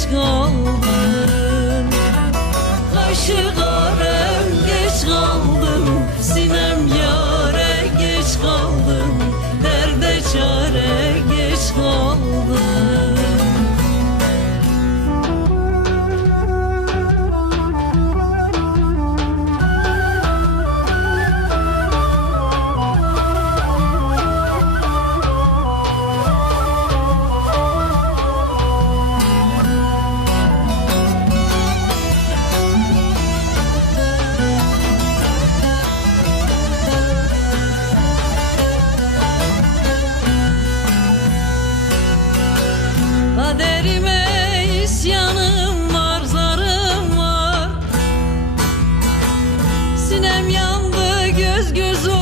geç kaldın Kaşık Kaderime isyanım var zarım var. Sinem yandı göz göz oldu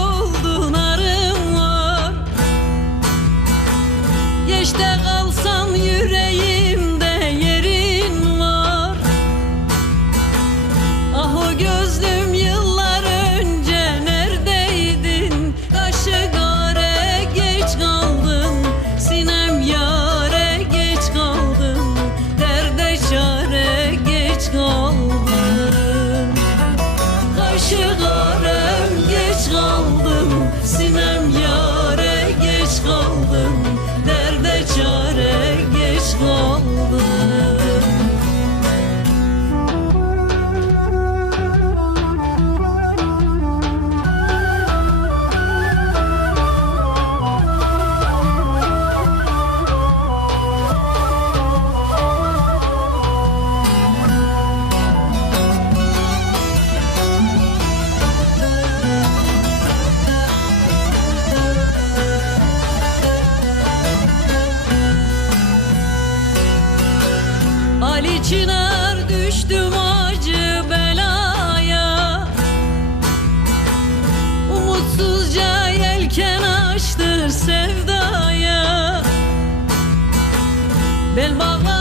Çınar düştüm acı belaya. Umutsuzca yelken açtı sevdaya. Bel bağlar